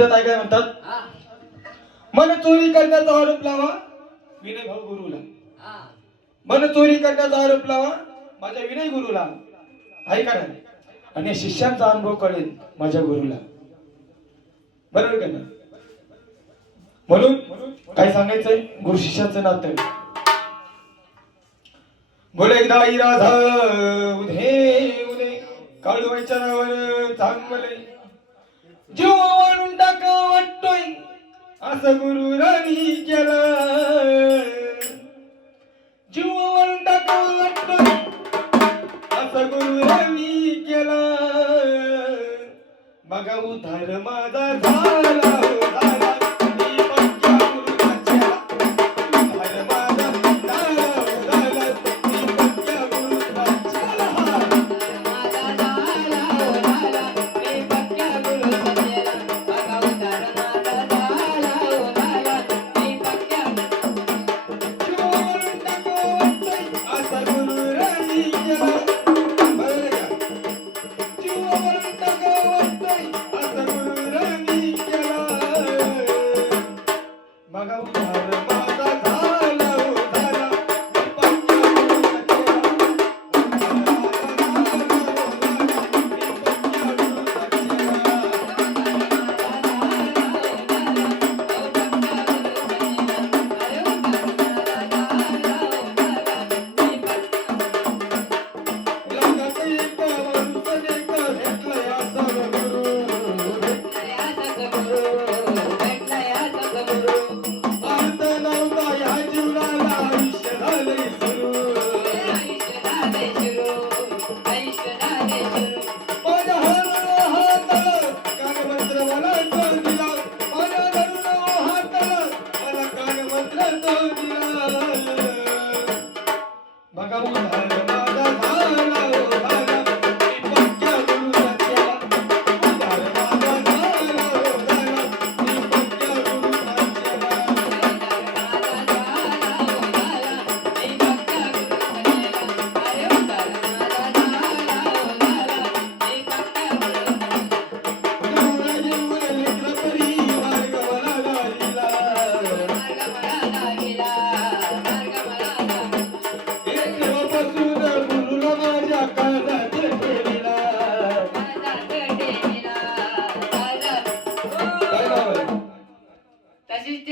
कविता काय म्हणतात, मन चोरी करण्याचा आरोप लावा विनय भाऊ गुरुला, मन चोरी करण्याचा आरोप लावा माझ्या विनय गुरुला, ऐका ना, आणि शिष्यांचा अनुभव कळेल माझ्या गुरुला, बरोबर का ना. म्हणून काय सांगायचंय गुरु शिष्याचं नातं. बोले एकदा राधा उधे उधे काळूबाईच्या नावावर चांगले जीव वाढून टाका वाटतोय असं गुरु राणी केलं, जीव वाढून टाका वाटतोय असं गुरु राणी केलं, बघा उधार माझा झाला झाला मी पक्क्या गुरुचा उधार माझा झाला झाला मी पक्क्या गुरुचा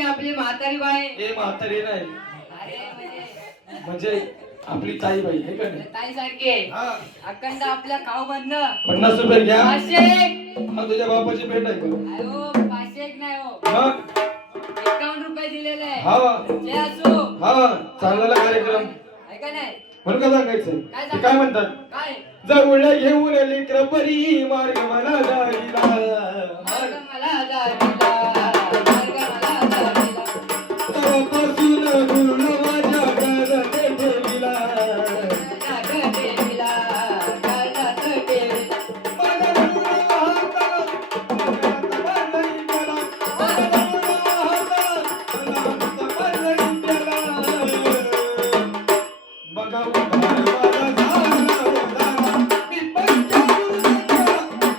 आपली म्हातारी बाई, हे म्हातारी नाही म्हणजे आपली ताई बाई आहे का नाही, ताई सारखी अखंड आपल्या खाऊ बंद 50 रुपये घ्या. 500 हा तुझ्या बापाची भेट आहे का? अहो 500 नाही हो, मग 51 रुपये दिलेले आहे. हा जे असो हा चांगला कार्यक्रम ऐका नाही म्हणून का सांगायचं ते काय म्हणतात, काय जवळ घेऊन लेकर परी मार्ग मला जाईला मार्ग मला दारी